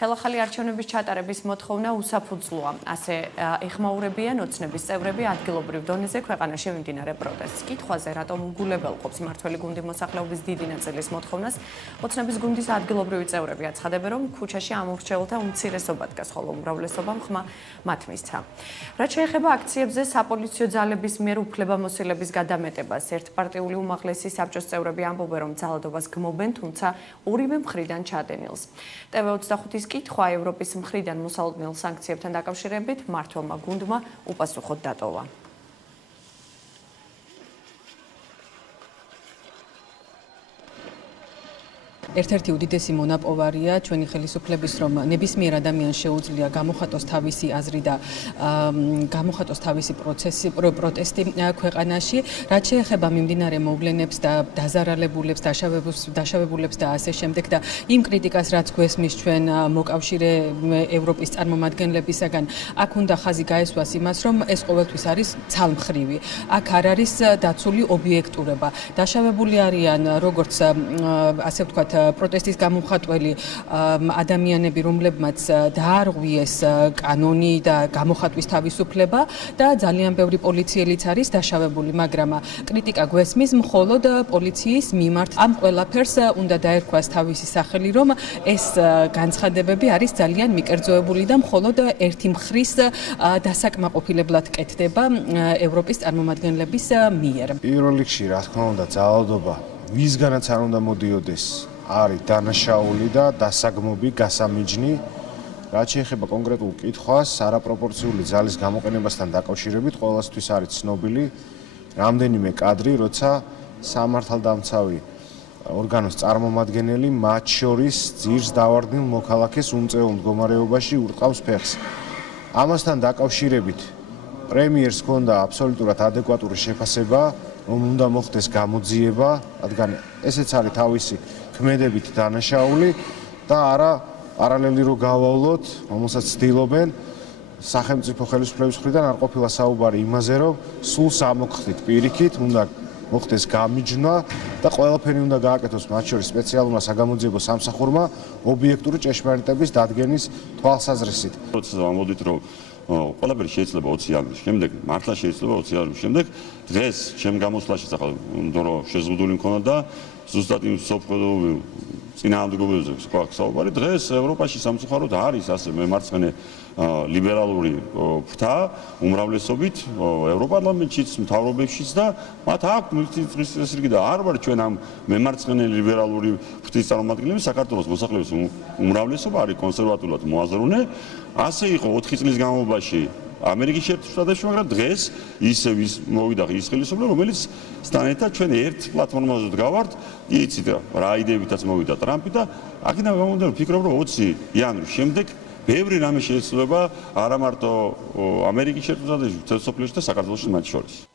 ხელახალი არჩევნების ჩატარების მოთხოვნა უსაფუძვლოა. ასე ეხმაურებიან ოცნების წევრები ადგილობრივ დონეზე ქვეყანაში მიმდინარე პროტესტს. კითხვაზე, რატომ უგულებელყოფს მმართველი გუნდი მოსახლეობის დიდი ნაწილის მოთხოვნას, ოცნების გუნდის ადგილობრივი წევრები აცხადებენ, რომ ქუჩაში ამორჩეულთა უმცირესობა დგას, ხოლო უმრავლესობამ ხმა მათ მისცა. რაც შეეხება აქციებზე საპოლიციო ძალების მიერ უფლებამოსილების გადამეტებას, ერთპარტიული უმაღლესი საბჭოს წევრები ამბობენ, რომ ძალადობას გმობენ, თუმცა ორივე მხრიდან ჩადენილს. TV25-ის კითხვა ევროპის მხრიდან მოსალოდნელ სანქციებთან დაკავშირებით მმართველმა გუნდმა უპასუხოდ დატოვა. ერთ-ერთი უდიდესი მონაპოვარია ჩვენი ხელისუფლების, რომ ნებისმიერ ადამიანს შეუძლია გამოხატოს თავისი აზრი და გამოხატოს თავისი პროტესტი ქვეყანაში. რაც შეეხება მიმდინარე მოვლენებს და დაზარალებულებს, დაშავებულებს და ასე შემდეგ და იმ კრიტიკას, რაც გვესმის ჩვენ მოკავშირე ევროპის წარმომადგენლებისაგან, აქ უნდა ხაზი გაესვას იმას, რომ ეს ყოველთვის არის ცალმხრივი. აქ არ არის დაცული ობიექტურობა. დაშავებული არიან როგორც ასე ვთქვათ პროტესტის გამომხატველი ადამიანები, რომლებმაც დაარღვიეს კანონი და გამოხატვის თავისუფლება და ძალიან ბევრი პოლიციელიც არის დაშავებული, მაგრამ კრიტიკა გვესმის მხოლოდ პოლიციის მიმართ. ამ ყველაფერს უნდა დაერქვას თავისი სახელი, რომ ეს განცხადებები არის ძალიან მიკერძოებული და მხოლოდ ერთი მხრის დასაკმაყოფილებლად კეთდება ევროპის წარმომადგენლების მიერ. პირველ რიგში, რა თქმა უნდა, ძალადობა ვისგანაც არ უნდა მოდიოდეს, არის დანაშაული და დასაგმობი, გასამიჯნი. რაც შეეხება კონკრეტულ კითხვას, არაპროპორციული ძალის გამოყენებასთან დაკავშირებით ყველასთვის არის ცნობილი რამდენიმე კადრი, როცა სამართალდამცავი ორგანოს წარმომადგენელი მათ შორის ძირს დავარდნილ მოქალაქეს უმწეულ მდგომარეობაში ურტყავს ფეხს. ამასთან დაკავშირებით პრემიერს ჰქონდა აბსოლუტურად ადეკვატური შეფასება, რომ უნდა მოხდეს გამოძიება, რადგან ესეც არის თავისი ქმედებით დანაშაული და არა პარალელი რო გავავლოთ, რომელსაც ცდილობენ სახელმწიფო ხელისუფლების მხრიდან არ ყოფილა საუბარი იმაზე, რომ სულს ამოხდით პირიქით, უნდა მოხდეს გამიჯვნა და ყველაფერი უნდა გააკეთოს მათ შორის სპეციალურმა საგამოძიებო სამსახურმა ობიექტური ჭეშმარიტების დადგენის თვალსაზრისით. ამოდით რომ ყველაფერი შეიძლება 20 აგვრის შემდეგ, მართლა შეიძლება 20 აგვრის შემდეგ, დღეს ჩემ გამოსვლაში ახლა რომ შეზღუდული მქონდა და ზუსტად იმ სოფხოდობრივ წინააღმდეგობებზე გვაქვს საუბარი. დღეს ევროპაში სამწუხაროდ არის ასე მემარცხენე ლიბერალური ფრთა უმრავლესობით ევროპარლამენტშიც, მთავრობებშიც და მათ აქვს ეს რიგი და არ ვარ ჩვენ ამ მემარცხენე ლიბერალური ფრთის წარმომადგენლები. საქართველოს მოსახლეობის უმრავლესობა არის კონსერვატულად მოაზროვნე. ასე იყო 4 წლის განმავლობაში ამერიკის შეერთებულ შტატებში, მაგრამ დღეს ისევ მოვიდა ის ხელისუფლება, რომელიც სტანეთა ჩვენ ერთ პლატფორმაზე ვდგავართ. იცით რა იდეებითაც მოვიდა ტრამპი და აქედან გამომდინარე ვფიქრობ, რომ 20 იანვრის შემდეგ ბევრი რამე შეიძლება არა მარტო ამერიკის შეერთებულ შტატებში, თეთრ სოფლიოში და საქართველოში მათ შორის.